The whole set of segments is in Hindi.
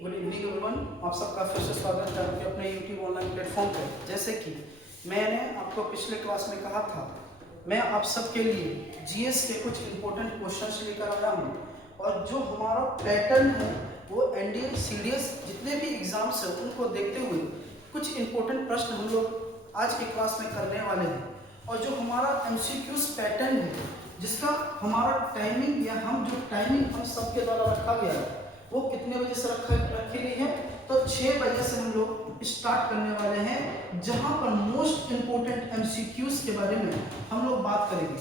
Good evening everyone. आप सबका फिर से स्वागत है आपके अपने YouTube ऑनलाइन प्लेटफॉर्म पर। जैसे कि मैंने आपको पिछले क्लास में कहा था, मैं आप सबके लिए जीएस के कुछ इंपॉर्टेंट क्वेश्चंस लेकर आया हूँ। और जो हमारा पैटर्न है वो एनडीए सीडीएस जितने भी एग्जाम्स हैं उनको देखते हुए कुछ इंपॉर्टेंट प्रश्न हम लोग आज की क्लास में करने वाले हैं। और जो हमारा एमसीक्यूज पैटर्न है जिसका हमारा टाइमिंग या हम जो टाइमिंग हम सबके द्वारा रखा गया है वो कितने बजे से रखी गई है, तो 6 बजे से हम लोग स्टार्ट करने वाले हैं, जहां पर मोस्ट इंपोर्टेंट एमसीक्यूज के बारे में हम लोग बात करेंगे।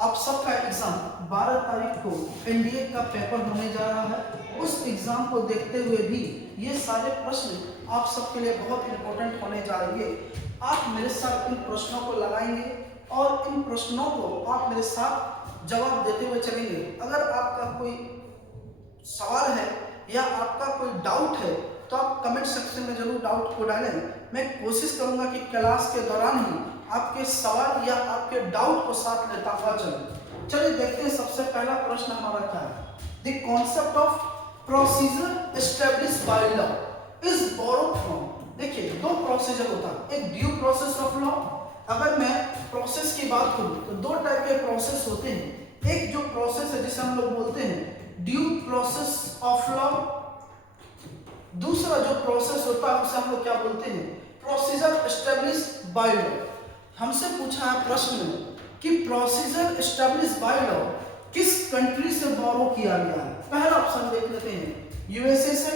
आप सबका एग्जाम 12 तारीख को एनडीए का पेपर होने जा रहा है। उस एग्जाम को देखते हुए भी ये सारे प्रश्न आप सबके लिए बहुत इंपॉर्टेंट होने जा रही है। आप मेरे साथ इन प्रश्नों को लगाएंगे और इन प्रश्नों को आप मेरे साथ जवाब देते हुए चलेंगे। अगर आपका कोई सवाल है या आपका कोई डाउट है तो आप कमेंट सेक्शन में जरूर डाउट को डालें। मैं कोशिश करूंगा कि क्लास के दौरान ही आपके सवाल या आपके डाउट को साथ लेता हुआ चले। चलिए देखते हैं सबसे पहला प्रश्न हमारा क्या है। The concept of procedure established by law is borrowed from. देखिए दो प्रोसीजर होता है, एक ड्यू प्रोसेस ऑफ लॉ। अगर मैं प्रोसेस की बात करूं तो दो टाइप के प्रोसेस होते हैं। एक जो प्रोसेस है जिसे हम लोग बोलते हैं ड्यू प्रोसेस ऑफ लॉ, दूसरा जो प्रोसेस होता है उसे हम लोग क्या बोलते हैं, प्रोसीजर एस्टैब्लिश्ड बाय लॉ। हमसे पूछा है प्रश्न में कि प्रोसीजर एस्टैब्लिश्ड बाय लॉ किस कंट्री से बोरो किया गया है। पहला ऑप्शन देख लेते हैं, यूएसए से,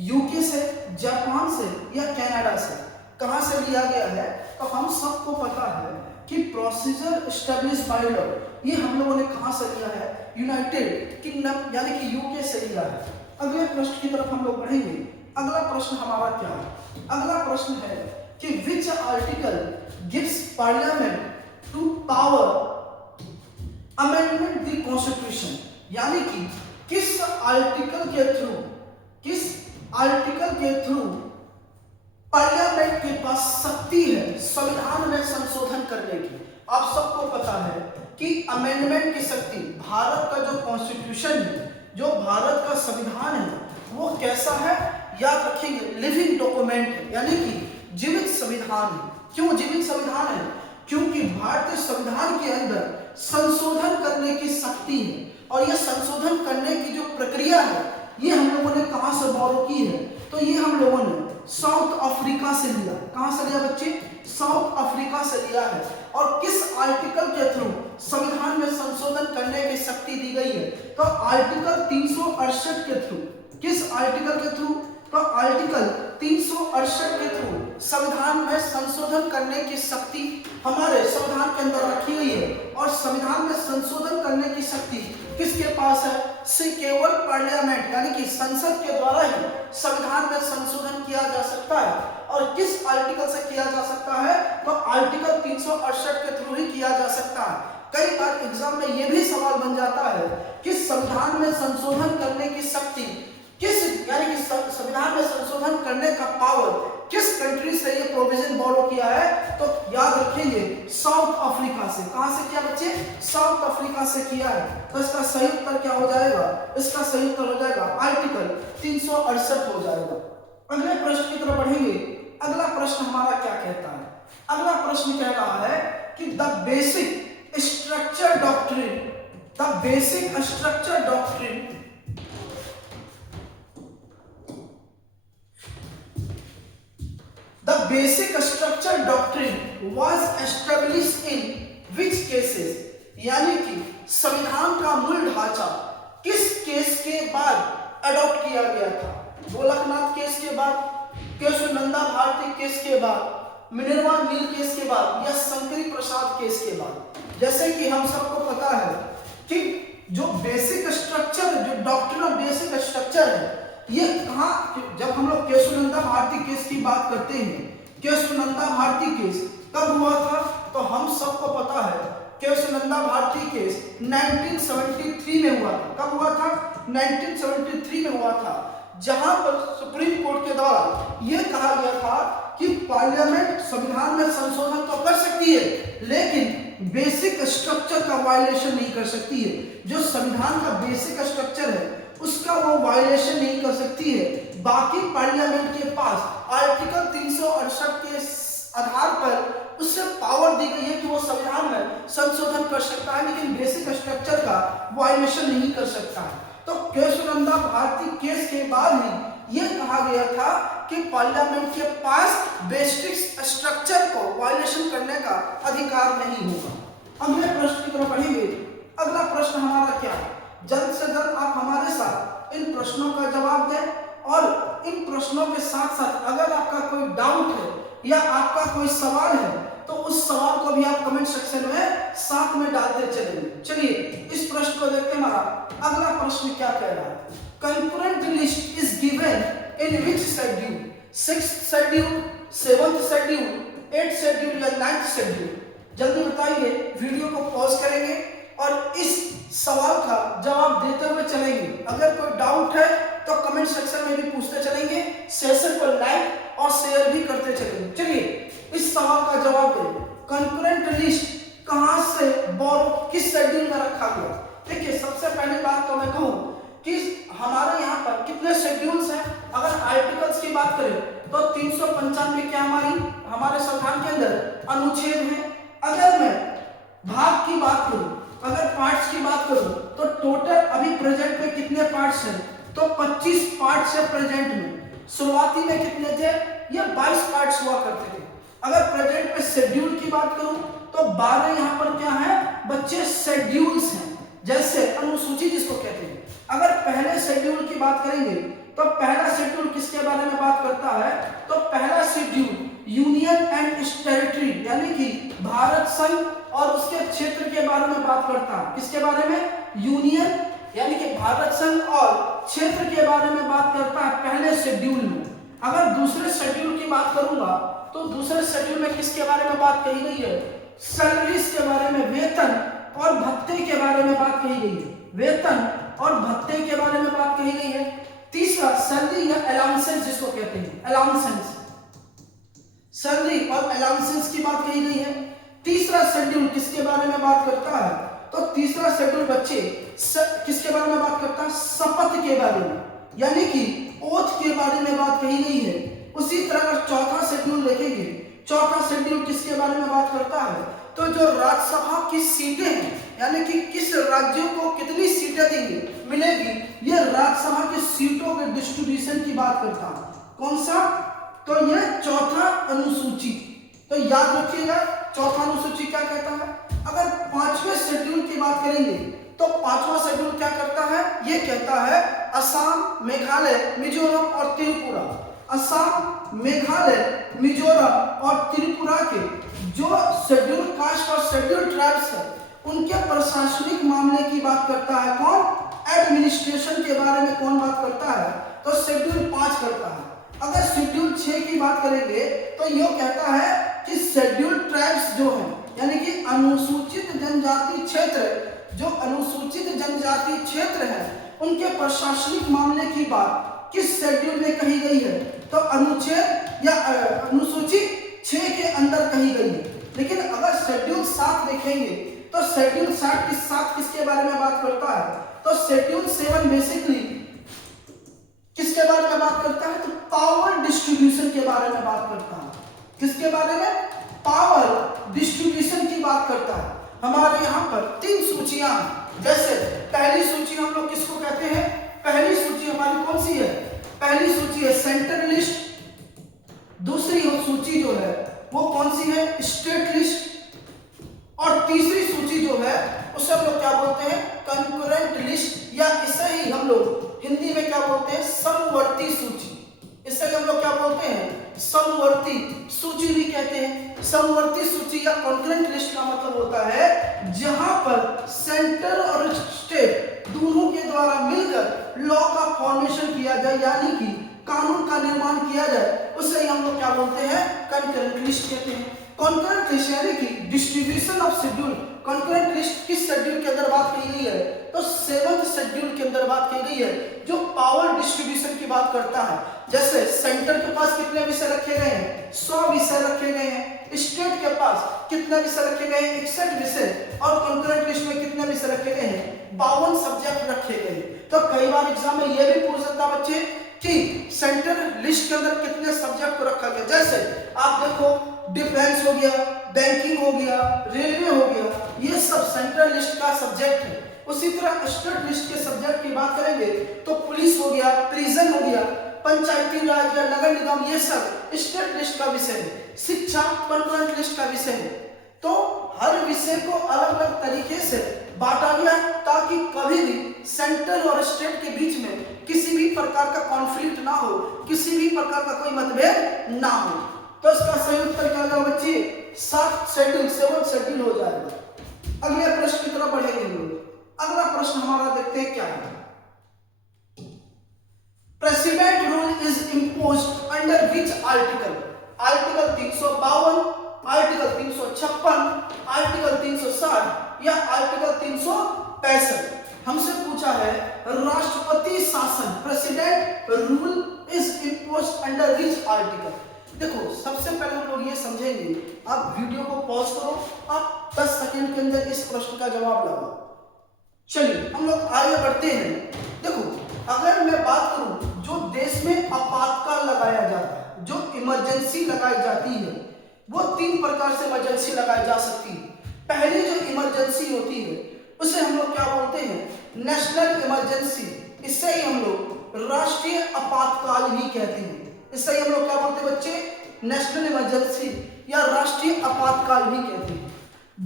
यूके से, जापान से या कनाडा से। कहां से लिया गया है, तो हम सबको पता है कि प्रोसीजर एस्टैब्लिश्ड बाय लॉ ये हम लोगों ने कहां से लिया है, यूनाइटेड किंगडम यानी कि यूके से लिया है। अगले प्रश्न की तरफ हम लोग बढ़ेंगे। अगला प्रश्न हमारा क्या है, अगला प्रश्न है कि which article gives parliament to power amendment the constitution. यानी कि किस आर्टिकल के थ्रू पार्लियामेंट के पास शक्ति है संविधान में संशोधन करने की। आप सबको पता है कि अमेंडमेंट की शक्ति, भारत का जो कॉन्स्टिट्यूशन है, जो भारत का संविधान है वो कैसा है, याद रखेंगे, लिविंग डॉक्यूमेंट है, यानी कि जीवित संविधान है। क्यों जीवित संविधान है, क्योंकि भारतीय संविधान के अंदर संशोधन करने की शक्ति है। और यह संशोधन करने की जो प्रक्रिया है ये हम लोगों ने कहां से बोरो की है, तो ये हम लोगों ने साउथ अफ्रीका से लिया। कहां से लिया बच्चे, साउथ अफ्रीका से लिया है। और किस आर्टिकल के थ्रू संविधान में संशोधन करने की शक्ति दी गई है, तो आर्टिकल 368 के थ्रू। किस आर्टिकल के थ्रू, तो आर्टिकल 368 के थ्रू संविधान में संशोधन करने की शक्ति हमारे संविधान के अंदर रखी हुई है। और संविधान में संशोधन करने की शक्ति किसके पास है, से केवल पार्लियामेंट यानी कि संसद के द्वारा ही संविधान में संशोधन किया जा सकता है। और किस आर्टिकल से किया जा सकता है, तो आर्टिकल 368 के थ्रू ही किया जा सकता है। कई बार एग्जाम में यह भी सवाल बन जाता है कि संविधान में संशोधन करने की शक्ति किस, यानी कि संविधान में संशोधन करने का पावर किस कंट्री से ये प्रोविजन बोरो किया है, तो याद रखेंगे साउथ अफ्रीका से। कहां से किया बच्चे, साउथ अफ्रीका से किया है। तो इसका सही उत्तर क्या हो जाएगा, इसका सही उत्तर हो जाएगा आर्टिकल 368 हो जाएगा। अगले प्रश्न की तरफ बढ़ेंगे। अगला प्रश्न हमारा क्या कहता है, अगला प्रश्न कह रहा है कि the basic structure doctrine, the basic structure doctrine The basic structure doctrine was established in which cases। यानी कि संविधान का मूल ढांचा किस केस के बाद अडॉप्ट किया गया था, गोलकनाथ केस के बाद, केशवनंदा भारती केस के बाद, मिनर्वा मिल केस के बाद, या शंकरी प्रसाद केस के बाद। जैसे कि हम सबको पता है कि जो बेसिक स्ट्रक्चर, जो डॉक्ट्रिन ऑफ बेसिक स्ट्रक्चर है, ये कहां, जब हम लोग केशवनंदा भारती केस की बात करते हैं, केशवनंदा भारती केस कब हुआ था, तो हम सबको पता है केशवनंदा भारती केस 1973 में हुआ था। कब हुआ था, 1973 में हुआ था, जहां पर सुप्रीम कोर्ट के द्वारा यह कहा गया था कि पार्लियामेंट संविधान में संशोधन तो कर सकती है लेकिन बेसिक स्ट्रक्चर का वायलेशन नहीं कर सकती है। जो संविधान का बेसिक स्ट्रक्चर है उसका वो वायलेशन नहीं कर सकती है। बाकी पार्लियामेंट के पास आर्टिकल 368 के आधार पर उससे पावर दी गई है कि वो संविधान में संशोधन कर सकता है, लेकिन बेसिक स्ट्रक्चर का वायलेशन नहीं कर सकता है। तो केशवनंदा भारती केस के बाद ही ये कहा गया था कि पार्लियामेंट के पास बेसिक स्ट्रक्चर को वायलेशन करने का अधिकार नहीं होगा। अगले प्रश्न की तरफ बढ़ेंगे। अगला प्रश्न हमारा क्या है? जल्द से जल्द आप हमारे साथ इन प्रश्नों का जवाब दें, और इन प्रश्नों के साथ साथ अगर आपका कोई डाउट है या आपका कोई सवाल है तो उस सवाल को भी आप कमेंट सेक्शन में साथ में डालते चलिए। चलिए इस प्रश्न को देखते हैं। हमारा अगला प्रश्न क्या कह रहा है? Concurrent list is given in which schedule? 6th schedule, 7th schedule, 8th schedule या 9th शेड्यूल? जल्दी बताइए। वीडियो को पॉज करेंगे और इस सवाल का जवाब देते हुए चलेंगे। अगर कोई डाउट है तो कमेंट सेक्शन में भी पूछते चलेंगे, सेशन को लाइक और शेयर भी करते चलेंगे। चलिए इस सवाल का जवाब दें। कंकरेंट लिस्ट कहां से बोरो, किस शेड्यूल में रखा गया? देखिए सबसे पहली बात तो मैं कहूं कि हमारे यहाँ पर कितने शेड्यूल्स हैं। अगर आर्टिकल्स की बात करें तो 395 क्या हमारे संविधान के अंदर अनुच्छेद है। अगर मैं भाग की बात करूं, अगर पार्ट्स की बात करूं तो टोटल अभी प्रेजेंट में कितने पार्ट्स हैं? तो 25 पार्ट्स है प्रेजेंट में। शुरुआती में कितने थे? ये 22 पार्ट्स हुआ करते थे। अगर प्रेजेंट में शेड्यूल की बात करूं तो 12 यहाँ पर क्या है बच्चे? शेड्यूल्स हैं, जैसे अनुसूची जिसको कहते हैं। अगर पहले शेड्यूल की बात करेंगे तो पहला शेड्यूल किसके बारे में बात करता है? तो पहला शेड्यूल यूनियन एंड टेरिटरी यानी कि भारत संघ और उसके क्षेत्र के बारे में बात करता है। किसके बारे में? यूनियन यानी कि भारत संघ और क्षेत्र के बारे में बात करता है पहले शेड्यूल में। अगर दूसरे शेड्यूल की बात करूंगा तो दूसरे शेड्यूल में किसके बारे में बात कही गई है? सैलरीज के बारे में, वेतन और भत्ते के बारे में बात कही गई है। वेतन और भत्ते के बारे में बात कही गई है। तीसरा सैलरी या अलाउंसेस जिसको कहते हैं, अलाउंसेस, सैलरी और अलाउंसेस की बात कही गई है। तीसरा शेड्यूल किसके बारे में बात करता है? तो तीसरा शेड्यूल बच्चे किसके बारे में बात करता है? शपथ के बारे में, यानी कि ओथ के बारे में बात कही गई है। उसी तरह अगर चौथा शेड्यूल देखेंगे, चौथा शेड्यूल किसके बारे में बात करता है? तो जो राज्यसभा की सीटें हैं, यानी कि किस राज्यों को कितनी सीटें देंगे मिलेगी, ये राज्यसभा की सीटों के डिस्ट्रीब्यूशन की बात करता है। कौन सा? तो ये चौथा अनुसूची। तो याद रखिएगा चौथा अनुसूची क्या कहता है। अगर पांचवें शेड्यूल की बात करेंगे तो पांचवा शेड्यूल क्या करता है? ये कहता है असम, मेघालय, मिजोरम और त्रिपुरा। असम, मेघालय, मिजोरम और त्रिपुरा के जो शेड्यूल कास्ट और शेड्यूल ट्राइब्स है उनके प्रशासनिक मामले की बात करता है। कौन? एडमिनिस्ट्रेशन के बारे में कौन बात करता है? तो शेड्यूल 5 करता है। अगर शेड्यूल 6 की बात करेंगे तो ये कहता है कि शेड्यूल ट्राइब्स जो है यानी कि अनुसूचित जनजाति क्षेत्र, जो अनुसूचित जनजाति क्षेत्र है उनके प्रशासनिक मामले की बात किस शेड्यूल में कही गई है? तो अनुच्छेद या अनुसूची 6 के अंदर कही गई है। लेकिन अगर शेड्यूल 7 देखेंगे तो शेड्यूल 7 किसके बारे में बात करता है? तो शेड्यूल 7 बेसिकली किसके बारे में बात करता है? तो पावर डिस्ट्रीब्यूशन के बारे में बात करता है। किसके बारे में? पावर डिस्ट्रीब्यूशन की बात करता है। हमारे यहाँ पर 3 सूचियां हैं। जैसे पहली सूची हम लोग किसको कहते हैं? पहली सूची हमारी कौन सी है? पहली सूची है सेंट्रल लिस्ट। दूसरी सूची जो है वो कौन सी है? State list. और तीसरी सूची जो है उसे हम लोग क्या बोलते हैं? कंकरेंट लिस्ट, या इसे ही हम लोग हिंदी में क्या बोलते हैं? समवर्ती सूची। इसे हम लोग क्या बोलते हैं? समवर्ती सूची भी कहते हैं। समवर्ती सूची या कंकरेंट लिस्ट का मतलब होता है जहां पर सेंटर और स्टेट दोनों के द्वारा मिलकर लॉ का फॉर्मेशन किया जाए, यानी कि कानून का निर्माण किया जाए, उसे हम लोग क्या बोलते हैं? कंकरेंट लिस्ट कहते हैं। कंकरेंट लिस्ट यानी कि distribution of schedule. Concurrent list किस शेड्यूल के अंदर बात की गई है? तो 7th शेड्यूल के अंदर बात की गई है, जो पावर डिस्ट्रीब्यूशन की बात करता है। जैसे सेंटर के पास कितने विषय रखे गए हैं? 100 विषय रखे गए हैं। स्टेट के पास कितने विषय रखे गए हैं? 61 विषय। और कंकरेंट लिस्ट में कितने विषय रखे गए हैं? 52 सब्जेक्ट रखे गए हैं। तो कई बार एग्जाम में यह भी पूछ सकता बच्चे कि सेंट्रल लिस्ट के अंदर कितने सब्जेक्ट को रखा गया। जैसे आप देखो डिफेंस हो गया, बैंकिंग हो गया, रेलवे हो गया, ये सब सेंट्रल लिस्ट का सब्जेक्ट है। उसी तरह स्टेट लिस्ट के सब्जेक्ट की बात करेंगे तो पुलिस हो गया, प्रिजन हो गया, पंचायती राज या नगर निगम, ये सब स्टेट लिस्ट का विषय है। शिक्षा परमानेंट लिस्ट का विषय है। तो हर विषय को अलग अलग तरीके से बांटा गया ताकि कभी भी सेंट्रल और स्टेट के बीच में किसी भी प्रकार का कॉन्फ्लिक्ट ना हो, किसी भी प्रकार का कोई मतभेद ना हो। तो इसका सही उत्तर क्या होगा बच्चे? 7 शेड्यूल हो जाएगा। अगले प्रश्न की तरफ बढ़ेंगे हम लोग। अगला प्रश्न हमारा देखते हैं क्या है। President rule is imposed under which article? Article 352, article 356, article 360 या आर्टिकल 365? हमसे पूछा है राष्ट्रपति शासन, president rule is imposed under which article? देखो सबसे पहले हम लोग ये समझेंगे, आप वीडियो को पॉज करो, आप 10 सेकंड के अंदर इस प्रश्न का जवाब लगाओ। चलिए हम लोग आगे बढ़ते हैं। देखो अगर मैं बात करूं जो देश में आपातकाल लगाया जाता है, जो इमरजेंसी लगाई जाती है, वो 3 प्रकार से इमरजेंसी लगाई जा सकती है। पहली जो इमरजेंसी होती है उसे हम लोग क्या बोलते हैं? National emergency. इससे ही हम लोग राष्ट्रीय आपातकाल भी कहते हैं। इससे ही हम लोग क्या बोलते हैं बच्चे? नेशनल इमरजेंसी या राष्ट्रीय आपातकाल भी कहते हैं।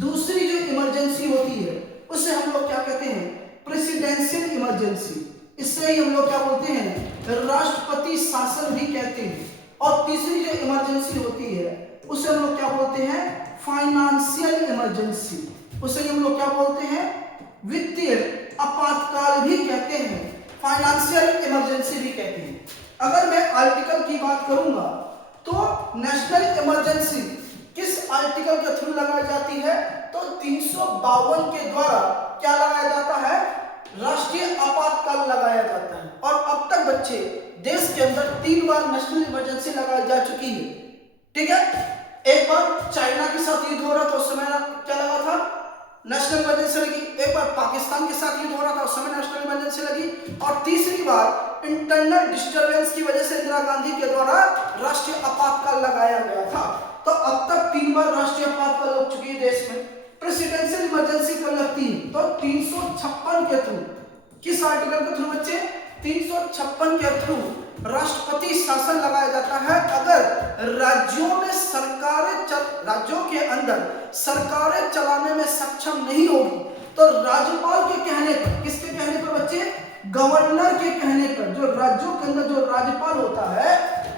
दूसरी जो इमरजेंसी होती है उसे हम लोग क्या कहते हैं? Presidential emergency. इससे ही हम लोग क्या बोलते हैं? राष्ट्रपति शासन भी कहते हैं। और तीसरी जो इमरजेंसी होती है उसे हम लोग क्या बोलते हैं? Financial emergency. उसे हम लोग क्या बोलते हैं? वित्तीय आपातकाल भी कहते हैं, फाइनेंशियल इमरजेंसी भी कहते हैं। अगर मैं आर्टिकल की बात करूंगा तो नेशनल इमरजेंसी किस आर्टिकल के थ्रू लगाई जाती है? तो 352 के द्वारा क्या लगाया जाता है? राष्ट्रीय आपातकाल लगाया जाता है। और अब तक बच्चे देश के अंदर 3 बार नेशनल इमरजेंसी लगाई जा चुकी है। ठीक है, एक बार चाइना के साथ युद्ध हो रहा था, उस समय क्या लगा था? नेशनल इमरजेंसी लगी। एक बार पाकिस्तान के साथ युद्ध हो रहा था, उस समय नेशनल इमरजेंसी लगी। और तीसरी बार इंटरनल डिस्टर्बेंस की वजह से इंदिरा गांधी के द्वारा राष्ट्रीय आपातकाल लगाया गया था। तो अब तक 3 बार राष्ट्रीय आपातकाल लग चुकी है देश में। प्रेसिडेंशियल इमरजेंसी कब लगती है? तो 356 के थ्रू। किस आर्टिकल के थ्रू बच्चे? 356 के थ्रू राष्ट्रपति शासन लगाया जाता है अगर राज्यों के अंदर सरकारें चलाने में सक्षम नहीं होगी तो राज्यपाल के कहने पर, किसके कहने पर बच्चे? गवर्नर के कहने पर। जो राज्यों के अंदर जो राज्यपाल होता है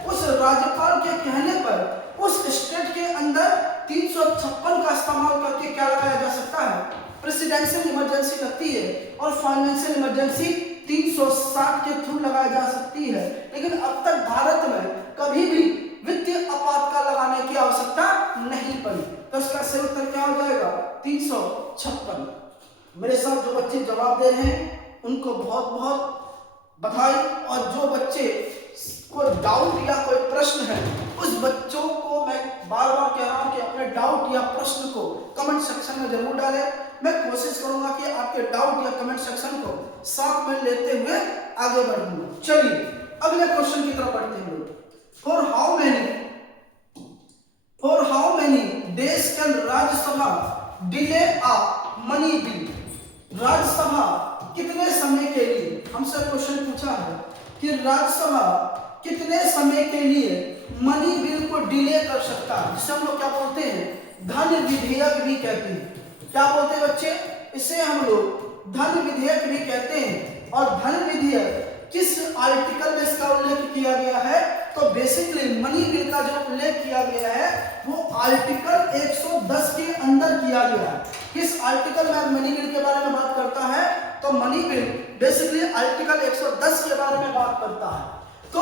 उस राज्यपाल के कहने पर उस स्टेट के अंदर 356 का इस्तेमाल करके क्या लगाया जा सकता है? प्रेसिडेंशियल इमरजेंसी लगती है। और फाइनेंशियल इमरजेंसी 360 के थ्रू लगाई जा सकती है। लेकिन अब तक भारत में कभी भी वित्तीय आपातकाल लगाने की आवश्यकता नहीं पड़ी। तो इसका सही उत्तर क्या हो जाएगा? 356। मेरे साथ जो बच्चे जवाब दे रहे हैं उनको बहुत बहुत बधाई। और जो बच्चे को डाउट या कोई प्रश्न है उस बच्चों को मैं बार बार कह रहा हूं कि अपने डाउट या प्रश्न को कमेंट सेक्शन में जरूर डालें। मैं कोशिश करूंगा कि आपके डाउट या कमेंट सेक्शन को साथ में लेते हुए आगे बढ़ूंगा। चलिए अगले क्वेश्चन की तरफ बढ़ते हैं। For how many days can Rajya Sabha delay a money bill? Rajya Sabha कितने समय के लिए, हमसे क्वेश्चन पूछा है कि राज्यसभा कितने समय के लिए मनी बिल को डिले कर सकता है, जिसे हम लोग क्या बोलते हैं? धन विधेयक भी कहते हैं। क्या बोलते हैं बच्चे? इसे हम लोग धन विधेयक भी कहते हैं। और धन विधेयक किस आर्टिकल में इसका उल्लेख किया गया है? तो बेसिकली मनी बिल का जो उल्लेख किया गया है वो आर्टिकल 110 के अंदर किया गया है। किस आर्टिकल में मनी बिल के बारे में बात करता है? तो मनी बिल बेसिकली आर्टिकल 110 के बारे में बात करता है। तो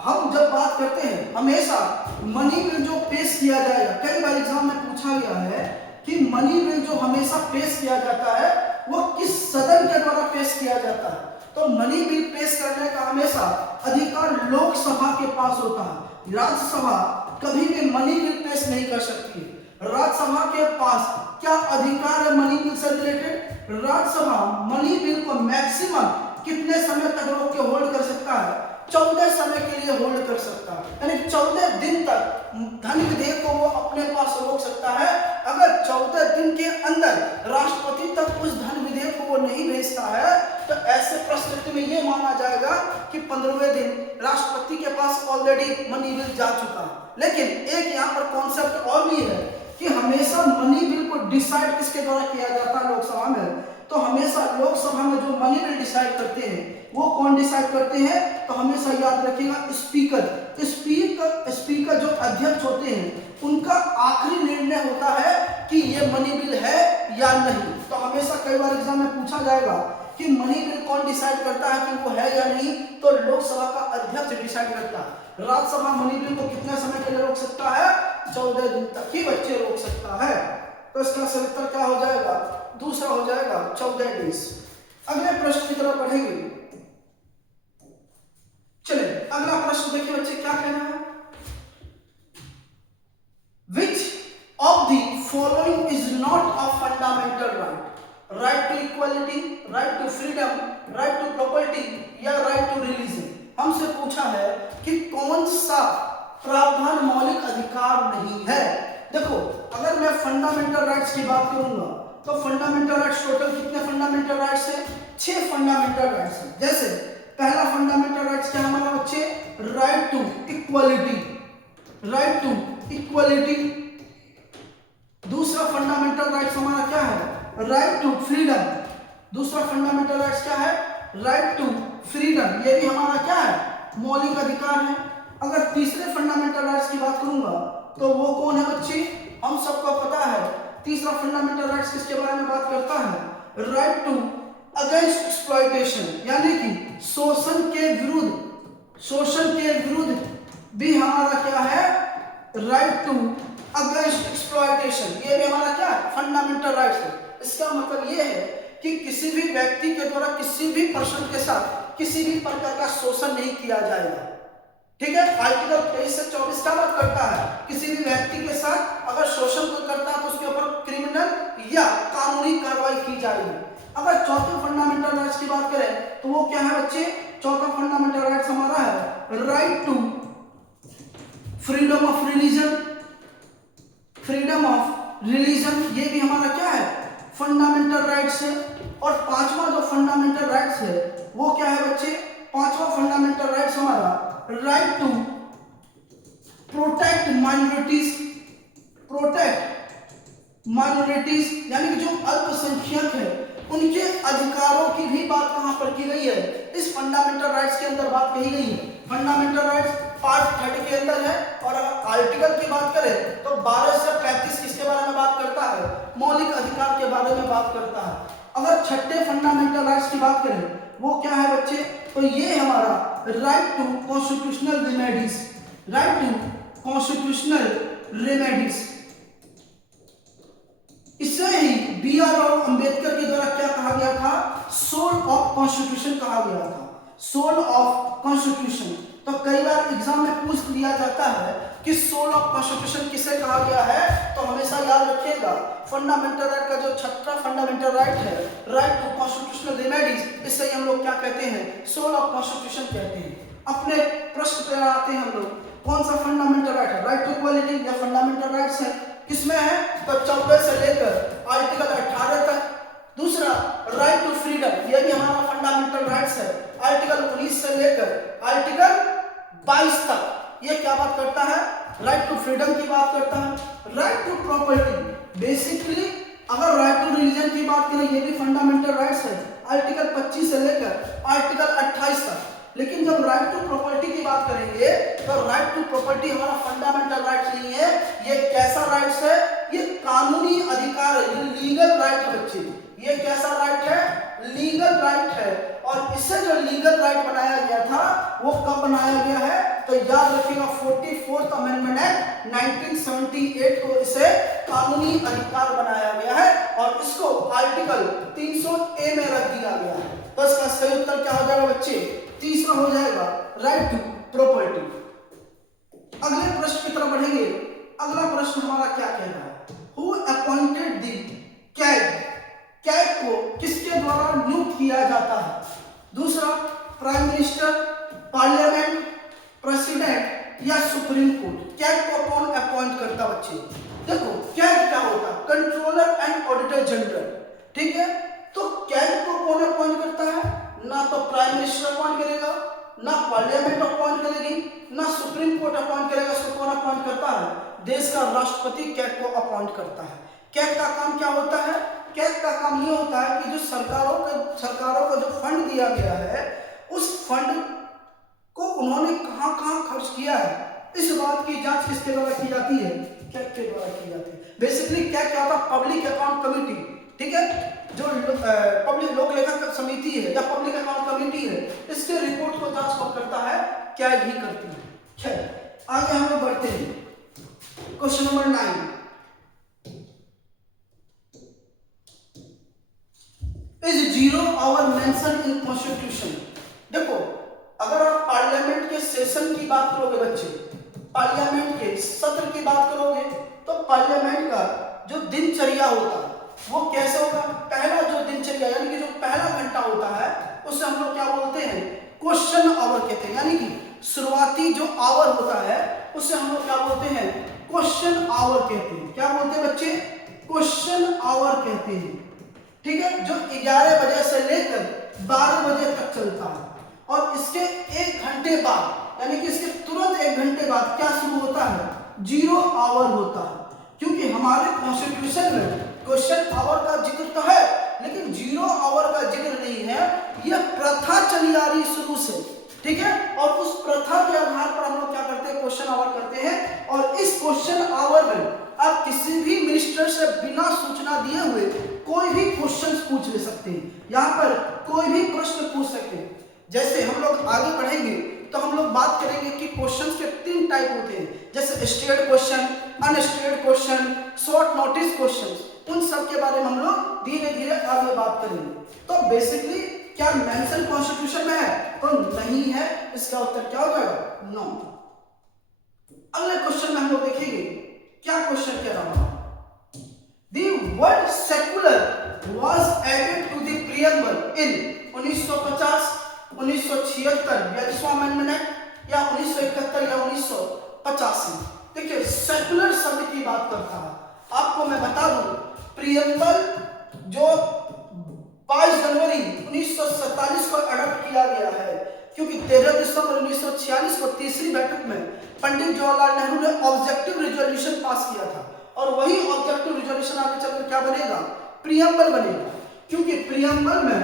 हम जब बात करते हैं हमेशा मनी बिल जो पेश किया जाएगा, कई बार एग्जाम में पूछा गया है कि मनी बिल जो हमेशा पेश किया जाता है वो किस सदन के द्वारा पेश किया जाता है? तो मनी बिल पेश करने का हमेशा अधिकार लोकसभा के पास होता है। राज्यसभा कभी भी मनी बिल पेश नहीं कर सकती है। राज्यसभा के पास क्या अधिकार है मनी बिल से रिलेटेड? राज्यसभा मनी बिल को मैक्सिमम कितने समय तक रोक के होल्ड कर सकता है? 14 समय के लिए होल्ड कर सकता है, यानी 14 दिन तक धन विधेयक को वो अपने पास रोक सकता है। अगर 14 दिन के अंदर राष्ट्रपति तक उस धन विधेयक को वो नहीं भेजता है तो ऐसे परिस्थिति में ये माना जाएगा कि 15वें दिन राष्ट्रपति के पास ऑलरेडी मनी बिल जा चुका है। लेकिन एक यहाँ पर कॉन्सेप्ट और भी है कि हमेशा मनी बिल को डिसाइड किसके द्वारा किया जाता है लोकसभा में, तो हमेशा लोकसभा में जो मनी बिल डिसाइड करते हैं वो कौन डिसाइड करते हैं, तो हमेशा याद रखिएगा स्पीकर जो अध्यक्ष होते हैं उनका आखिरी निर्णय होता है कि ये मनी बिल है या नहीं। तो हमेशा कई बार एग्जाम में पूछा जाएगा कि मनी बिल कौन डिसाइड करता है कि वो है या नहीं, तो लोकसभा का अध्यक्ष डिसाइड करता है। राज्यसभा मनी बिल को कितने समय के लिए रोक सकता है, 14 दिन तक ही बच्चे रोक सकता है। तो इसका सही उत्तर क्या हो जाएगा, दूसरा हो जाएगा 14 डेज। अगले प्रश्न की तरफ बढ़ेंगे। चलिए अगला प्रश्न देखिए बच्चे क्या कह रहा है, Which of the following is not a fundamental right? Right to equality, right to freedom, right to property या right to religion? हमसे पूछा है कि कौन सा प्रावधान मौलिक अधिकार नहीं है। देखो अगर मैं फंडामेंटल राइट्स की बात करूंगा तो फंडामेंटल राइट्स टोटल कितने फंडामेंटल राइट्स हैं, 6 फंडामेंटल राइट्स हैं। जैसे पहला फंडामेंटल राइट्स क्या हमारा बच्चे, right to equality, right to equality. दूसरा फंडामेंटल राइट्स हमारा क्या है, राइट टू फ्रीडम। दूसरा फंडामेंटल राइट्स क्या है, राइट टू फ्रीडम, ये भी हमारा क्या है, मौलिक अधिकार है। अगर तीसरे फंडामेंटल राइट्स की बात करूंगा तो वो कौन है बच्चे, हम सबको पता है तीसरा फंडामेंटल राइट्स किसके बारे में बात करता है, राइट टू अगेंस्ट एक्सप्लॉयटेशन, यानी कि शोषण के विरुद्ध, शोषण के विरुद्ध भी हमारा क्या है, राइट टू अगेंस्ट एक्सप्लॉयटेशन, ये भी हमारा क्या है, फंडामेंटल राइट्स है। इसका मतलब ये है कि किसी भी व्यक्ति के द्वारा किसी भी पर्सन के साथ किसी भी प्रकार का शोषण नहीं किया जाएगा। ठीक है, आर्टिकल 23 से 24 क्या बात करता है, किसी भी व्यक्ति के साथ अगर शोषण कोई करता है तो उसके ऊपर क्रिमिनल या कानूनी कार्रवाई की जाएगी। अगर चौथे फंडामेंटल राइट्स की बात करें तो वो क्या है बच्चे, चौथा फंडामेंटल राइट्स हमारा है right to freedom of religion, freedom of religion, ये भी हमारा क्या है, फंडामेंटल राइट्स है। और पांचवा जो फंडामेंटल राइट्स है वो क्या है बच्चे, पांचवा फंडामेंटल राइट्स हमारा right to protect minorities, protect minorities, यानी कि जो अल्पसंख्यक है उनके अधिकारों की भी बात कहां पर की गई है, इस फंडामेंटल राइट्स के अंदर बात कही गई है। फंडामेंटल राइट्स पार्ट 30 के अंदर है। और अगर आर्टिकल की बात करें तो 12 से 35 किसके बारे में बात करता है, मौलिक अधिकार के बारे में बात करता है। अगर छठे फंडामेंटल राइट्स की बात करें वो क्या है बच्चे, तो ये हमारा right to constitutional remedies, right to constitutional remedies. इसे ही बी.आर. अंबेडकर के द्वारा क्या कहा गया था, सोल ऑफ कॉन्स्टिट्यूशन कहा गया था, सोल ऑफ कॉन्स्टिट्यूशन। तो कई बार एग्जाम में पूछ लिया जाता है कि सोल ऑफ कॉन्स्टिट्यूशन किसे कहा गया है, तो हमेशा याद रखिएगा फंडामेंटल राइट का जो छठा फंडामेंटल राइट है, राइट टू कॉन्स्टिट्यूशनल रेमेडीज, इससे हम लोग क्या कहते हैं, सोल ऑफ कॉन्स्टिट्यूशन कहते हैं। अपने प्रश्न पे आते हैं हम लोग, कौन सा फंडामेंटल राइट है, राइट टू इक्वालिटी या फंडामेंटल राइट्स है, किसमें है, तो 14 से लेकर आर्टिकल 18 तक। दूसरा राइट टू फ्रीडम, ये भी हमारा फंडामेंटल राइट्स है, आर्टिकल 19 से लेकर आर्टिकल 22 तक। ये क्या बात करता है, राइट टू फ्रीडम की बात करता है। राइट टू प्रॉपर्टी, बेसिकली अगर राइट टू रिलीजन की बात करें ये भी फंडामेंटल राइट्स है, आर्टिकल 25 से लेकर आर्टिकल 28 तक। लेकिन जब राइट टू प्रॉपर्टी की बात करेंगे तो राइट टू प्रॉपर्टी हमारा फंडामेंटल राइट नहीं है, ये कैसा राइट्स है, ये कानूनी अधिकार है, ये लीगल राइट है बच्चे। ये कैसा राइट है, लीगल राइट है। और इसे जो लीगल राइट बनाया गया था वो कब बनाया गया है, तो याद रखिएगा 44th अमेंडमेंट एक्ट 1978 को इसे कानूनी अधिकार बनाया गया है और इसको आर्टिकल 300A में रख दिया गया है। तो इसका सही उत्तर क्या हो जाएगा बच्चे, तीसरा हो जाएगा राइट टू प्रॉपर्टी। अगले प्रश्न की तरफ बढ़ेंगे। अगला प्रश्न हमारा क्या कह रहा है, who appointed the CAG, CAG को किसके द्वारा नियुक्त किया जाता है। दूसरा प्राइम मिनिस्टर, पार्लियामेंट, प्रेसिडेंट या सुप्रीम कोर्ट? कैग को कौन अपॉइंट करता बच्चे? देखो कैग क्या होता? कंट्रोलर एंड ऑडिटर जनरल, ठीक है। तो कैग को कौन अपॉइंट करता है? ना तो प्राइम मिनिस्टर अपॉइंट करेगा, ना पार्लियामेंट अपॉइंट करेगी, ना सुप्रीम कोर्ट अपॉइंट करेगा। इसको कौन अपॉइंट करता है? देश का राष्ट्रपति कैग को अपॉइंट करता है। कैग का काम क्या होता है? कैग का काम ये होता है कि जो सरकारों को जो फंड दिया गया है, उस फंड को उन्होंने कहां कहां खर्च किया है, इस बात की जांच किसके द्वारा की जाती है? कैग के द्वारा की जाती है। बेसिकली कैग क्या होता है? पब्लिक अकाउंट कमेटी, ठीक है। जो पब्लिक लोक लेखा समिति है या पब्लिक अकाउंट कमेटी है, इसके रिपोर्ट को जांच कौन करता है? कैग ही करती है। खैर आगे हम लोग बढ़ते हैं। Question number 9, is 0 our mention in constitution? देखो अगर आप पार्लियामेंट के सेशन की बात करोगे बच्चे, पार्लियामेंट के सत्र की बात करोगे, तो पार्लियामेंट का जो दिनचर्या होता है वो कैसे होगा? पहला जो दिनचर्या यानी कि जो पहला घंटा होता है उसे हम लोग क्या बोलते हैं? क्वेश्चन आवर कहते हैं। यानी कि शुरुआती जो आवर होता है उसे हम लोग क्या बोलते हैं? क्वेश्चन आवर कहते हैं। क्या बोलते हैं बच्चे? क्वेश्चन आवर कहते हैं, ठीक है। जो 11 बजे से लेकर 12 बजे तक चलता है, और इसके 1 घंटे बाद यानी कि इसके तुरंत 1 घंटे बाद क्या शुरू होता है? 0 आवर होता है। क्योंकि हमारे कॉन्स्टिट्यूशन में क्वेश्चन आवर का जिक्र तो है, लेकिन 0 आवर का जिक्र नहीं है। यह प्रथा चली आ रही शुरू से, ठीक है। और उस प्रथा के आधार पर हम लोग क्या करते हैं? क्वेश्चन आवर करते हैं। और इस क्वेश्चन आवर में आप किसी भी मिनिस्टर से बिना सूचना दिए हुए कोई भी क्वेश्चन पूछ ले सकते हैं। यहाँ पर कोई भी प्रश्न पूछ सकते हैं। जैसे हम लोग आगे पढ़ेंगे तो हम लोग बात करेंगे कि क्वेश्चंस के 3 टाइप होते हैं, जैसे starred question, unstarred question, short notice questions. उन सब के बारे में हम लोग धीरे धीरे आगे बात करेंगे। तो बेसिकली क्या मेंशन कॉन्स्टिट्यूशन में है? तो नहीं है। इसका उत्तर क्या हो जाएगा? नो। अगले क्वेश्चन में हम लोग देखेंगे क्या क्वेश्चन कह रहा है। The word secular was added to the preamble in 1950, 1976 42वां amendment act, या 1971 या 1985। देखिए सेकुलर शब्द की बात करता है। आपको मैं बता दूं, प्रियम्बल जो 22 जनवरी 1947 को अडॉप्ट किया गया है, क्योंकि 13 दिसंबर 1946 को तीसरी बैठक में पंडित जवाहरलाल नेहरू ने ऑब्जेक्टिव रिजोल्यूशन पास किया था, और वही ऑब्जेक्टिव रिजोल्यूशन आगे चलकर क्या बनेगा? प्रियम्बल बनेगा। क्योंकि प्रियम्बल में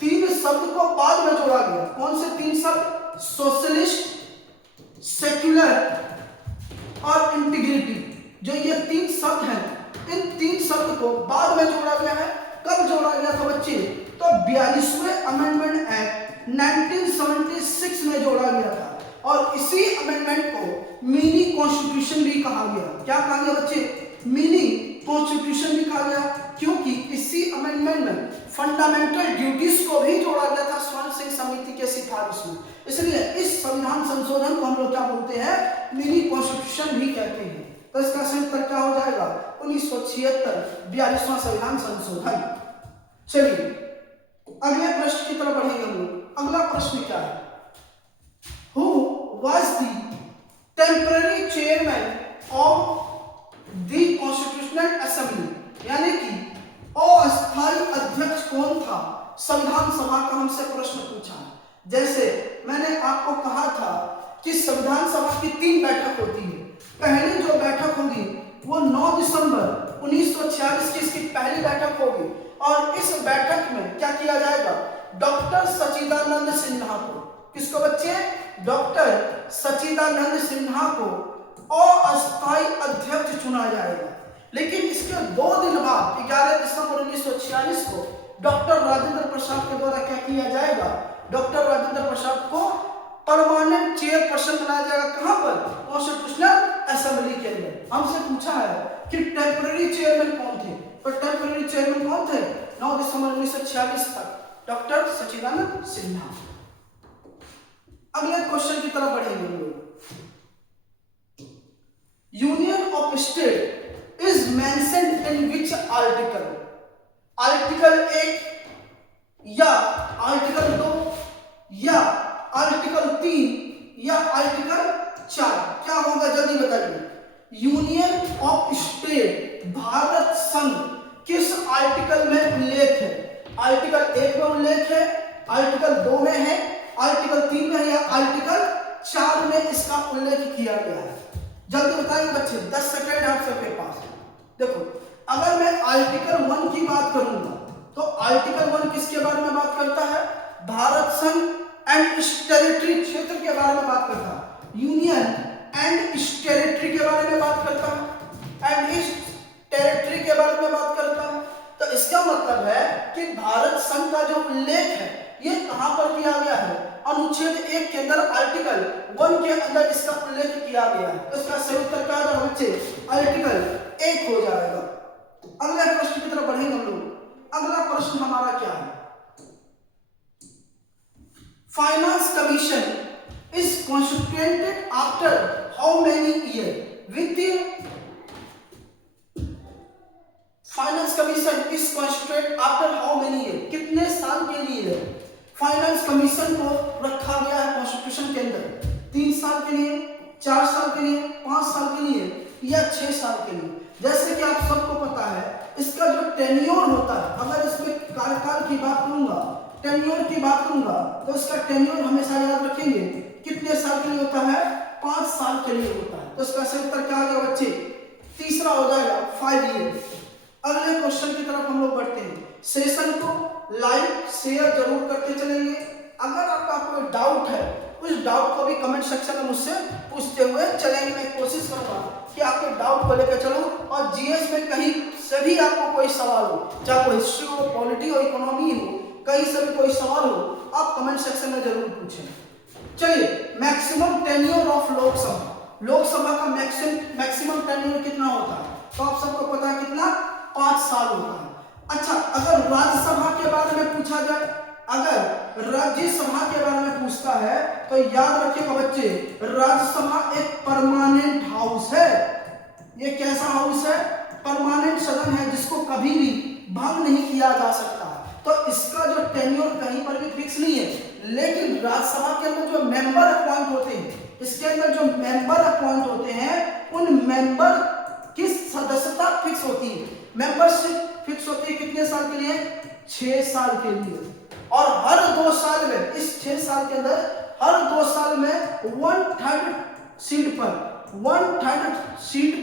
3 शब्द को बाद में जोड़ा गया। कौन से 3 शब्द? सोशलिस्ट, सेक्युलर और इंटीग्रिटी। जो ये 3 शब्द हैं, इन 3 शब्द को बाद में जोड़ा गया है। कब जोड़ा गया था बच्चे? तो 42वें अमेंडमेंट एक्ट 1976 में जोड़ा गया था, और इसी अमेंडमेंट को मिनी कॉन्स्टिट्यूशन भी कहा गया। क्या कहा गया बच्चे? मिनी कॉन्स्टिट्यूशन भी कहा गया, क्योंकि इसी अमेंडमेंट में फंडामेंटल ड्यूटीज को भी जोड़ा गया था स्वर्ण सिंह समिति के सिफारिश में। इसलिए इस संविधान संशोधन को हम लोग क्या बोलते हैं? मिनी कॉन्स्टिट्यूशन भी कहते हैं। तो इसका सही उत्तर क्या हो जाएगा? 1976 42वां संविधान संशोधन। चलिए अगले प्रश्न की तरफ बढ़ेंगे हम लोग। अगला प्रश्न क्या है? Who was the temporary chairman of the Constitutional Assembly? यानी कि अस्थायी अध्यक्ष कौन था? संविधान सभा का हमसे प्रश्न पूछा है। जैसे मैंने आपको कहा था कि संविधान सभा की 3 बैठक होती है। पहली जो बैठक होगी वो 9 दिसंबर 1946 की इसकी पहली बैठक होगी, और इस बैठक में क्या किया जाएगा? डॉक्टर सच्चिदानंद सिन्हा को, किसको बच्चे? डॉक्टर सच्चिदानंद सिन्हा को अस्थायी अध्यक्ष चुना जाएगा। लेकिन इसके 2 दिन बाद 11 दिसंबर 1946 को डॉक्टर राजेंद्र प्रसाद के द्वारा क्या किया जाएगा? डॉक्टर राजेंद्र प्रसाद को परमानेंट चेयरपर्सन बनाया जाएगा। कहां पर? कॉन्स्टिट्यूशनल असेंबली के अंदर। हमसे पूछा है कि टेम्पररी चेयरमैन कौन थे, तो टेम्पररी चेयरमैन कौन थे? 9 दिसंबर 1946 तक डॉक्टर सच्चिदानंद सिन्हा। अगले क्वेश्चन की तरफ बढ़ेंगे हम लोग। Union of state is mentioned in which article? Article 1 या आर्टिकल 2 या आर्टिकल 3 या आर्टिकल 4? क्या होगा जल्दी बताइए। यूनियन ऑफ स्टेट, भारत संघ, किस आर्टिकल में उल्लेख है? आर्टिकल 1 में उल्लेख है, आर्टिकल 2 में है, आर्टिकल 3 में है या आर्टिकल 4 में इसका उल्लेख किया गया है? जल्दी बताइए बच्चे, 10 सेकंड आप सबके पास। देखो, अगर मैं आर्टिकल 1 की बात करूंगा तो आर्टिकल 1 किसके बारे में बात करता है? भारत संघ एंड इट्स टेरिटरी, क्षेत्र के बारे में बात करता है। यूनियन एंड इट्स टेरिटरी के बारे में बात करता है, एंड इट्स टेरिटरी के बारे में बात करता है। तो इसका मतलब है कि भारत संघ का जो उल्लेख है ये कहां पर किया गया है? अनुच्छेद 1 के अंदर आर्टिकल 1 के अंदर इसका उल्लेख किया गया है। तो इसका सही उत्तर क्या होगा बच्चे? आर्टिकल 1 हो जाएगा। अगले प्रश्न की तरफ बढ़ेंगे हम लोग। अगला प्रश्न हमारा क्या है? Finance commission is constituted after how many year? With finance commission is constituted after how many year? कितने साल के लिए फाइनेंस कमीशन को रखा गया है कॉन्स्टिट्यूशन के अंदर? 3 साल के लिए, 4 साल के लिए, 5 साल के लिए या 6 साल के लिए? जैसे कि आप सबको पता है इसका जो टेन्योर होता है, अगर इसमें कार्यकाल की बात करूंगा, टेन्योर की बात करूंगा, तो इसका टेन्योर हमेशा याद रखेंगे कितने साल के लिए होता है? 5 साल के लिए होता है। तो इसका सही उत्तर क्या आ गया बच्चे? तीसरा हो जाएगा 5 ईयर। अगले क्वेश्चन की तरफ हम लोग बढ़ते हैं। सेशन को लाइक शेयर जरूर करते चलेंगे। अगर आपका कोई डाउट है उस डाउट को भी कमेंट सेक्शन में मुझसे पूछते हुए चलेंगे। मैं कोशिश करूंगा कि आपके डाउट को लेकर चलूं, और जीएस में कहीं से भी आपको कोई सवाल हो, चाहे वो हिस्ट्री हो, पॉलिटी हो, इकोनॉमी हो, कहीं से भी कोई सवाल हो, आप कमेंट सेक्शन में जरूर पूछें। चलिए, maximum tenure of Lok Sabha, Lok Sabha का मैक्सिमम टेन्योर कितना होता है? तो आप सबको पता है कितना? 5 साल होता है। अच्छा, अगर राज्यसभा के बारे में पूछा जाए, अगर राज्यसभा के बारे में पूछता है तो याद रखिएगा बच्चे, राज्यसभा एक परमानेंट हाउस है। ये कैसा हाउस है? परमानेंट सदन है जिसको कभी भी भंग नहीं किया जा सकता। तो इसका जो टेन्योर कहीं पर भी फिक्स नहीं है। लेकिन राज्यसभा के अंदर जो मेंबर अपॉइंट होते हैं, इसके अंदर जो मेंबर अपॉइंट होते हैं, उन मेंबर की सदस्यता फिक्स होती है। मेंबरशिप फिक्स होती है कितने साल के लिए? 6 साल के लिए। और हर 2 साल में, इस 6 साल के अंदर हर 2 साल में 1/3 सीट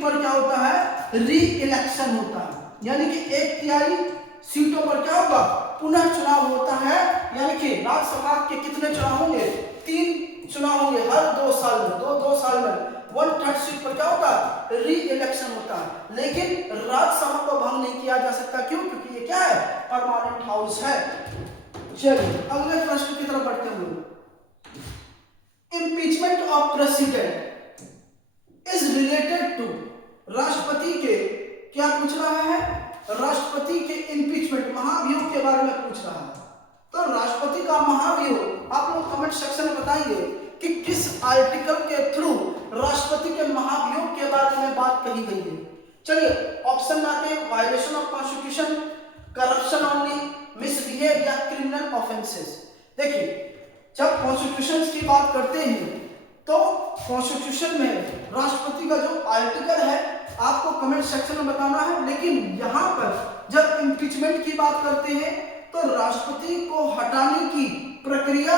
पर क्या होता है? री इलेक्शन होता है। यानी कि 1/3 सीटों पर क्या होगा? पुनः चुनाव होता है। यानी कि राज्यसभा के कितने चुनाव होंगे? 3 चुनाव होंगे हर 2 साल में। 2 साल में 1/3 सीट पर क्या होता है? री इलेक्शन होता है। लेकिन राज्यसभा को भंग नहीं किया जा सकता। क्यों? क्योंकि ये क्या है? परमानेंट हाउस है। चलिए, अगले प्रश्न की तरफ बढ़ते हैं। Impeachment of president is related to, राष्ट्रपति के क्या पूछ रहा है? राष्ट्रपति के इम्पीचमेंट, महाभियोग के बारे में पूछ रहा है। तो राष्ट्रपति का महाभियोग आप लोग कमेंट सेक्शन में बताएंगे कि किस आर्टिकल के थ्रू राष्ट्रपति के महाभियोग के बारे में बात कही गई है। चलिए, ऑप्शन में आते हैं violation of constitution, corruption only, misbehave या क्रिमिनल ऑफेंसेस। देखिए, जब कॉन्स्टिट्यूशन की बात करते हैं तो कॉन्स्टिट्यूशन में राष्ट्रपति का जो आर्टिकल है आपको कमेंट सेक्शन में बताना है। लेकिन यहां पर जब इम्पीचमेंट की बात करते हैं तो राष्ट्रपति को हटाने की प्रक्रिया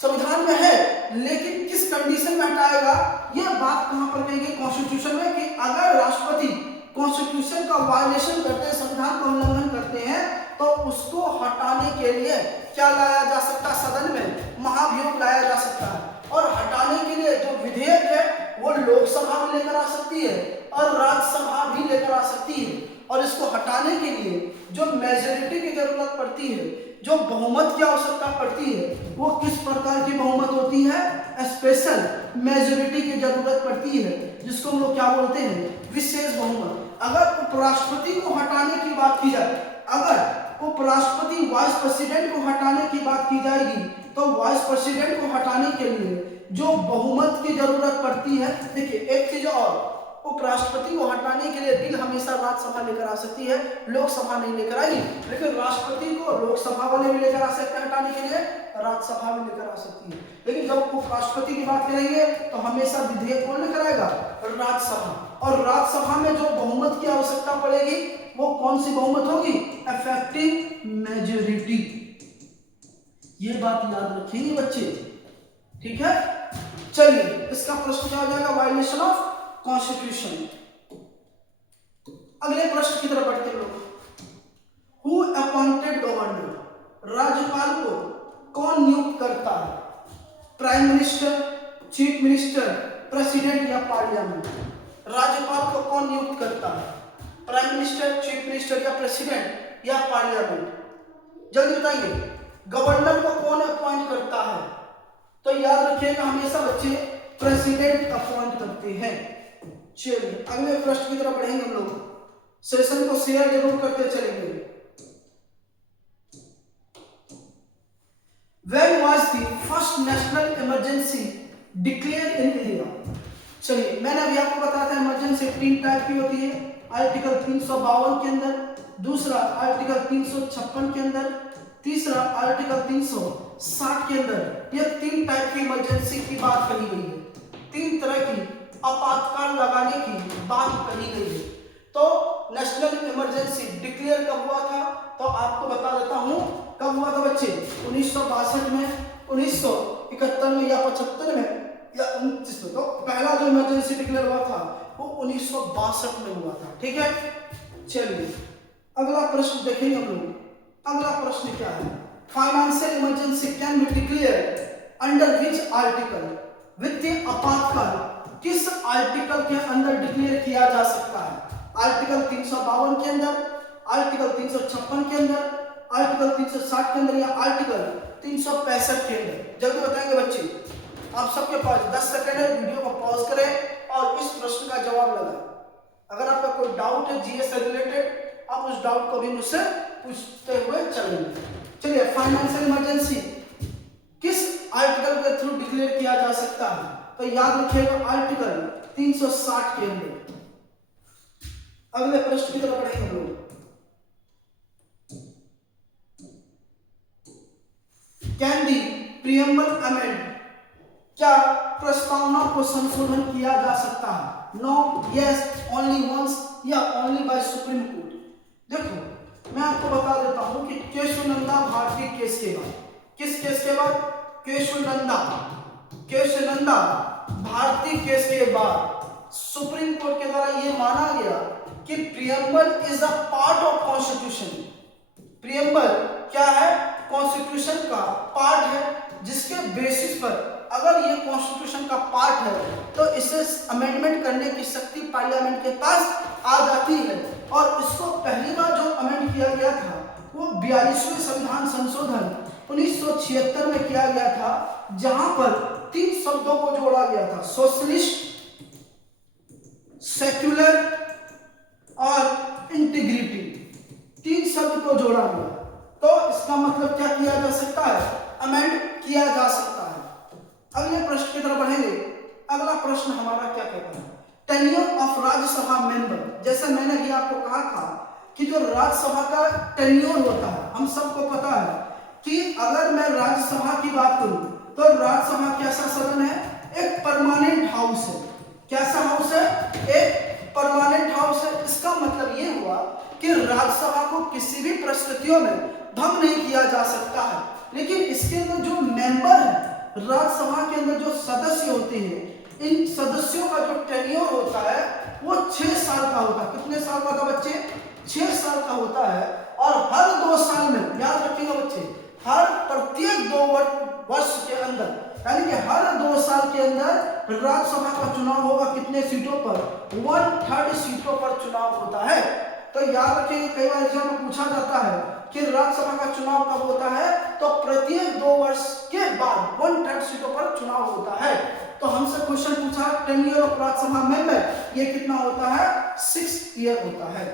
संविधान में है, लेकिन किस कंडीशन में हटाएगा यह बात कहां पर कही गई? कॉन्स्टिट्यूशन में, कि अगर राष्ट्रपति कॉन्स्टिट्यूशन का वायलेशन करते हैं, संविधान का उल्लंघन करते हैं, तो उसको हटाने के लिए क्या लाया जा सकता है? सदन में महाभियोग लाया जा सकता है। और हटाने के लिए जो विधेयक है वो लोकसभा भी लेकर आ सकती है और राज्यसभा भी लेकर आ सकती है। और इसको हटाने के लिए जो मेजोरिटी की जरूरत पड़ती है, जो बहुमत की आवश्यकता पड़ती है, वो किस प्रकार की बहुमत होती है? स्पेशल मेजोरिटी की जरूरत पड़ती है, जिसको हम लोग क्या बोलते हैं? विशेष बहुमत। अगर उपराष्ट्रपति को हटाने की बात की जाए, अगर उपराष्ट्रपति वाइस प्रेसिडेंट को हटाने की बात की जाएगी, तो वाइस प्रेसिडेंट को हटाने के लिए जो बहुमत की जरूरत पड़ती है, देखिए एक चीज और, उपराष्ट्रपति को हटाने के लिए बिल हमेशा राज्यसभा लेकर आ सकती है, लोकसभा नहीं लेकर आई। लेकिन राष्ट्रपति को लोकसभा वाले भी लेकर आ सकते हैं हटाने के लिए, राज्यसभा भी लेकर आ सकती है। लेकिन जब उपराष्ट्रपति की बात करेंगे तो हमेशा विधेयक कौन लेकर आएगा, राज्यसभा। और राज्यसभा में जो बहुमत की आवश्यकता पड़ेगी वो कौन सी बहुमत होगी, इफेक्टिव मेजोरिटी। ये बात याद रखेंगे बच्चे, ठीक है। चलिए इसका प्रश्न क्या हो जाएगा, वायलेशन ऑफ कॉन्स्टिट्यूशन। अगले प्रश्न की तरफ बढ़ते हैं लोग। हु अपॉइंटेड गवर्नर, राज्यपाल को कौन नियुक्त करता है, prime minister, chief minister, president या पार्लियामेंट। राज्यपाल को कौन नियुक्त करता है, प्राइम मिनिस्टर, चीफ मिनिस्टर या प्रेसिडेंट या पार्लियामेंट। जल्दी बताइए, गवर्नर को कौन अपॉइंट करता है, तो याद रखिएगा हमेशा बच्चे प्रेसिडेंट अपॉइंट करते हैं। चलिए अगले प्रश्न की तरफ बढ़ेंगे हम लोग, सेशन को शेयर जरूर करते चलेंगे। When was the first national emergency declared in India? चलिए मैंने अभी आपको बताया था इमरजेंसी 3 टाइप की होती है, आर्टिकल 352 के अंदर, दूसरा आर्टिकल 356 के अंदर, तीसरा आर्टिकल 360 के अंदर। ये 3 टाइप की इमरजेंसी की बात कही गई है, 3 तरह की आपातकाल लगाने की बात कही गई है। तो नेशनल इमरजेंसी डिक्लेयर कब हुआ था, तो आपको बता देता हूं कब हुआ था बच्चे, 1962 में, 1971 में या 75 में या 29 में। तो पहला जो इमरजेंसी डिक्लेयर हुआ था वो 1962 में हुआ था, ठीक है। चलिए अगला प्रश्न देखेंगे हम लोग। अगला प्रश्न क्या है, financial emergency can be declare under which article. वित्तीय आपातकाल किस आर्टिकल के अंदर डिक्लेयर किया जा सकता है, आर्टिकल 352 के अंदर, आर्टिकल 356 के अंदर, आर्टिकल 360 के अंदर या आर्टिकल 365 के अंदर। जल्दी बताएंगे बच्चे, आप सबके पास 10 सेकंड है, वीडियो को पॉज करें और इस प्रश्न का जवाब लगाएं। अगर आपका कोई डाउट है जीएस से रिलेटेड, आप उस डाउट को भी मुझसे पूछते हुए चलेंगे। चलिए फाइनेंशियल इमरजेंसी किस आर्टिकल के थ्रू डिक्लेयर किया जा सकता है, तो याद रखिएगा आर्टिकल 360 के अंदर। अगले प्रश्न की तरफ बढ़ेंगे हम लोग। कैन दी प्रीएम्बल अमेंड, क्या प्रस्तावना को संशोधन किया जा सकता है, नो, यस, ओनली वंस या ओनली बाय सुप्रीम कोर्ट। देखो मैं आपको बता देता हूं कि केशवनंदा भारती केस के बाद, किस केस के बाद, केशवनंदा भारती केस के बाद सुप्रीम कोर्ट के द्वारा यह माना गया कि preamble is a part of constitution. Preamble क्या है, कॉन्स्टिट्यूशन का पार्ट है, जिसके बेसिस पर अगर ये कॉन्स्टिट्यूशन का पार्ट है तो इसे अमेंडमेंट करने की शक्ति पार्लियामेंट के पास आ जाती है। और इसको पहली बार जो अमेंड किया गया था वो 42वें संविधान संशोधन 1976 में किया गया था, जहां पर 3 शब्दों को जोड़ा गया था, सोशलिस्ट, सेक्युलर और इंटीग्रिटी। 3 शब्द को जोड़ा गया, तो इसका मतलब क्या किया जा सकता है, अमेंड किया जा सकता है। अगले प्रश्न की तरफ बढ़ेंगे। अगला प्रश्न हमारा क्या कहता है, टेन्योर ऑफ राज्यसभा मेंबर। जैसे मैंने भी आपको कहा था कि जो राज्यसभा का टेन्योर होता है, हम सबको पता है कि अगर मैं राज्यसभा की बात करूं तो राज्यसभा कैसा सदन है, एक परमानेंट हाउस है। कैसा हाउस है, एक परमानेंट हाउस है। इसका मतलब ये हुआ कि राज्यसभा को किसी भी परिस्थितियों में भंग नहीं किया जा सकता है। लेकिन इसके अंदर जो मेंबर है, राज्यसभा के अंदर जो सदस्य होते हैं, इन सदस्यों का जो टेन्योर होता है वो 6 साल का होता है। कितने साल का था बच्चे, 6 साल का होता है। और हर 2 साल में, याद रखिएगा बच्चे, हर प्रत्येक 2 वर्ष के अंदर, यानी कि हर 2 साल के अंदर राज्यसभा का चुनाव होगा। कितने सीटों पर, 1/3 सीटों पर चुनाव होता है। तो याद रखिए, कई बार एग्जाम में पूछा जाता है कि राज्यसभा का चुनाव कब होता है, तो प्रत्येक 2 वर्ष के बाद 1/3 सीटों पर चुनाव होता है। तो हमसे क्वेश्चन पूछा टेन्योर ऑफ राज्यसभा मेंबर, ये कितना होता है, 6 ईयर होता है।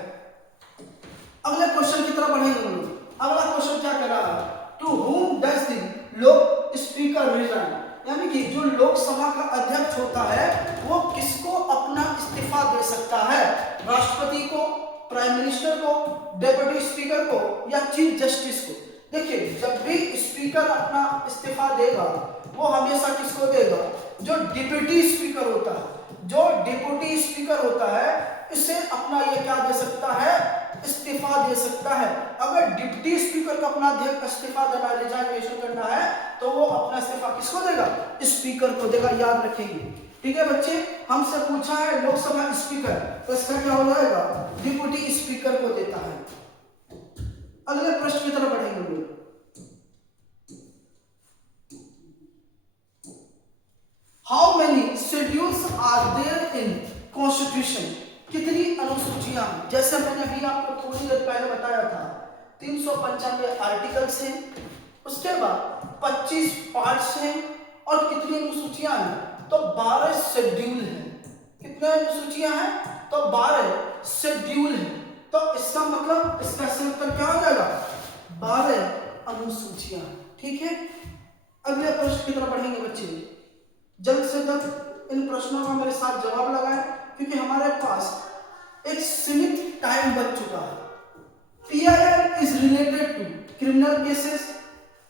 अगले क्वेश्चन की तरफ बढ़ेंगे हम लोग। अगला क्वेश्चन क्या कह रहा है, टू हुम डज द लोक स्पीकर रिजाइन, यानी कि जो लोकसभा का अध्यक्ष होता है वो किसको अपना इस्तीफा दे प्राइम मिनिस्टर को, डेप्यूटी स्पीकर को या चीफ जस्टिस को। देखिए, जब भी स्पीकर अपना इस्तीफा देगा वो हमेशा किसको देगा? जो डिप्टी स्पीकर होता है, जो डिप्टी स्पीकर होता है इसे अपना ये क्या दे सकता है? इस्तीफा दे सकता है। अगर डिप्टी स्पीकर को अपना इस्तीफा देना, रिजाइनेशन करना है तो वो अपना इस्तीफा किसको देगा? स्पीकर को देगा। याद रखेंगे, ठीक है बच्चे। हमसे पूछा है लोकसभा स्पीकर, तो इसका क्या हो जाएगा? डिप्टी स्पीकर को देता है। अगले प्रश्न की तरफ बढ़ेंगे हम लोग। How many schedules are there in constitution? कितनी अनुसूचियां? जैसे मैंने अभी आपको थोड़ी देर पहले बताया था, 395 आर्टिकल्स हैं, उसके बाद 25 पार्ट्स हैं, और कितनी अनुसूचियां हैं? तो 12 शेड्यूल हैं। कितने अनुसूचियां हैं? तो 12 शेड्यूल हैं। तो इसका मतलब इसका सही उत्तर क्या हो जाएगा? 12 अनुसूचियां। ठीक है, अगले प्रश्न की तरफ बढ़ेंगे बच्चे। जल्द से जल्द इन प्रश्नों का मेरे साथ जवाब लगाएं, क्योंकि हमारे पास एक सीमित टाइम बच चुका है। PIL is related to criminal cases,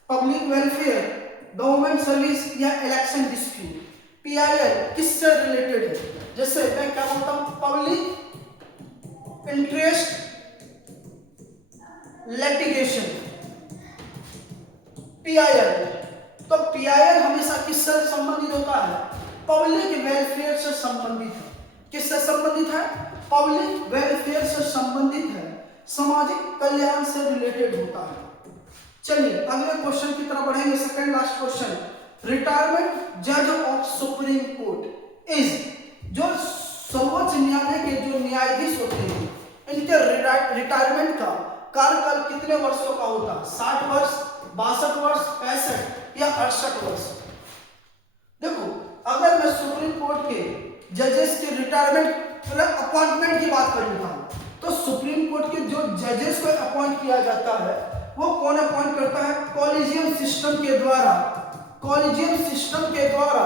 public welfare, government service या इलेक्शन डिस्प्यूट। PIL किससे रिलेटेड है? जैसे मैं क्या बोलता हूं, पब्लिक इंटरेस्ट लिटिगेशन, PIL। तो PIL हमेशा किससे संबंधित होता है? पब्लिक वेलफेयर से संबंधित है। किससे संबंधित है? पब्लिक वेलफेयर से संबंधित है, सामाजिक कल्याण से रिलेटेड होता है। चलिए अगले क्वेश्चन की तरफ बढ़ेंगे। सेकंड लास्ट क्वेश्चन, रिटायरमेंट जज ऑफ सुप्रीम कोर्ट इज, जो सर्वोच्च न्यायालय के जो न्यायाधीश होते हैं इनके रिटायरमेंट का कार्यकाल कितने वर्षों का होता है? 60 वर्ष, 62 वर्ष, 65 या 68 वर्ष? देखो, अगर मैं सुप्रीम कोर्ट के जजेस के रिटायरमेंट मतलब अपॉइंटमेंट की बात करूंगा, तो सुप्रीम कोर्ट के जो जजेस को अपॉइंट किया जाता है वो कौन अपॉइंट करता है? कॉलेजियम सिस्टम के द्वारा। कॉलेजियम सिस्टम के द्वारा,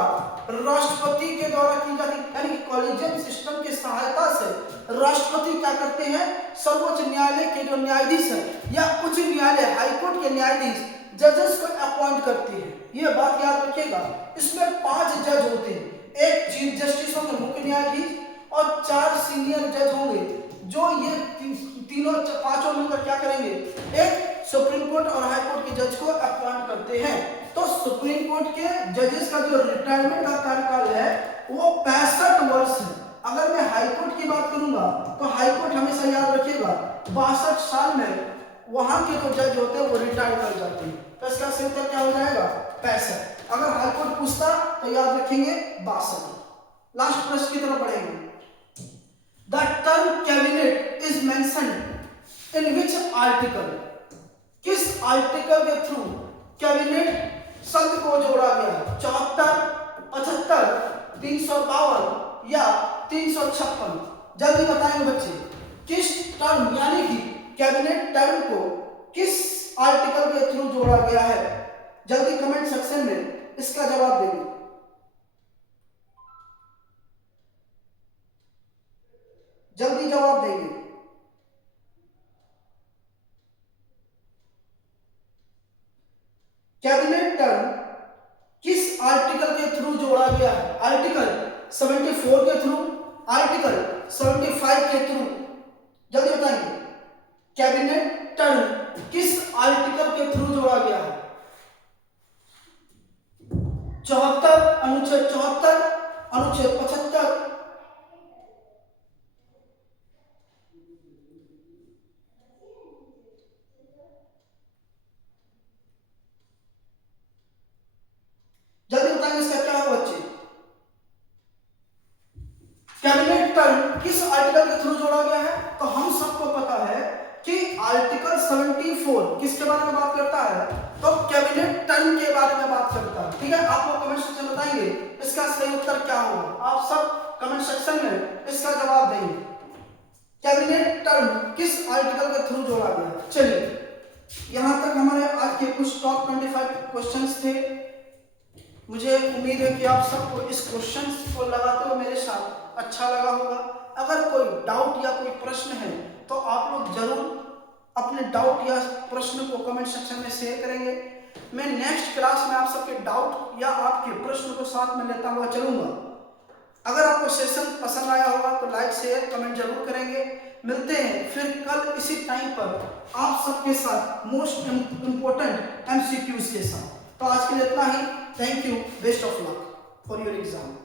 राष्ट्रपति के द्वारा की जाती है। यानी कि कॉलेजियम सिस्टम की सहायता से राष्ट्रपति क्या करते हैं? सर्वोच्च न्यायालय के जो न्यायाधीश है या उच्च न्यायालय हाईकोर्ट के न्यायाधीश जजेस को अपॉइंट करते हैं। ये बात याद रखिएगा। इसमें 5 जज होते हैं, एक चीफ जस्टिस होंगे, मुख्य न्यायाधीश, और 4 सीनियर जज होंगे, जो ये तीनों पांचों मिलकर क्या करेंगे? एक सुप्रीम कोर्ट और हाई कोर्ट के जज को अपॉइंट करते हैं। तो सुप्रीम कोर्ट के जजेस का जो रिटायरमेंट का कार्यकाल है वो 65 वर्ष है। अगर मैं हाई कोर्ट की बात करूंगा तो हाई कोर्ट हमेशा याद रखिएगा 62 साल में वहां के जो जज होते हैं वो रिटायर कर जाते हैं। तो इसका सही उत्तर क्या हो जाएगा? 65। अगर हाई कोर्ट पूछता तो याद रखेंगे 62। लास्ट प्रश्न की तरफ बढ़ेंगे। The term cabinet is mentioned in which article? किस आर्टिकल के थ्रू कैबिनेट शब्द को जोड़ा गया है? 74, 75, 352 या 356? जल्दी बताएंगे बच्चे, किस टर्म यानी कि कैबिनेट टर्म को किस आर्टिकल के थ्रू जोड़ा गया है? जल्दी कमेंट सेक्शन में इसका जवाब देंगे। जल्दी जवाब देंगे। कैबिनेट टर्म किस आर्टिकल के थ्रू जोड़ा गया है? आर्टिकल 74 के थ्रू, आर्टिकल 75 के थ्रू? जल्दी बताएंगे, कैबिनेट टर्म किस आर्टिकल के थ्रू जोड़ा गया है? 74, अनुच्छेद 74, अनुच्छेद 75? जल्दी बताएंगे इसका क्या होगा बच्चे? कैबिनेट टर्म किस आर्टिकल के थ्रू जोड़ा गया है? तो हम सबको पता है कि आर्टिकल 74 किसके बारे में बात करता है? तो कैबिनेट टर्म के बारे में बात करता है। ठीक है, आप लोग कमेंट सेक्शन में बताएंगे इसका सही उत्तर क्या होगा। आप सब कमेंट सेक्शन में इसका जवाब देंगे। कैबिनेट टर्म किस आर्टिकल के थ्रू जोड़ा गया? चलिए, यहां तक हमारे आज के कुछ टॉप 25 क्वेश्चंस थे। मुझे उम्मीद है कि आप सबको इस क्वेश्चन को लगाते हुए मेरे साथ अच्छा लगा होगा। अगर कोई डाउट या कोई प्रश्न है तो आप लोग जरूर अपने डाउट या प्रश्न को कमेंट सेक्शन में शेयर करेंगे। मैं नेक्स्ट क्लास में आप सबके डाउट या आपके प्रश्न को साथ में लेता हुआ चलूंगा। अगर आपको सेशन पसंद आया होगा तो लाइक शेयर कमेंट जरूर करेंगे। मिलते हैं फिर कल इसी टाइम पर आप सबके साथ मोस्ट इम्पोर्टेंट MCQs के साथ। तो आज के लिए इतना ही। Thank you, best of luck for your exam.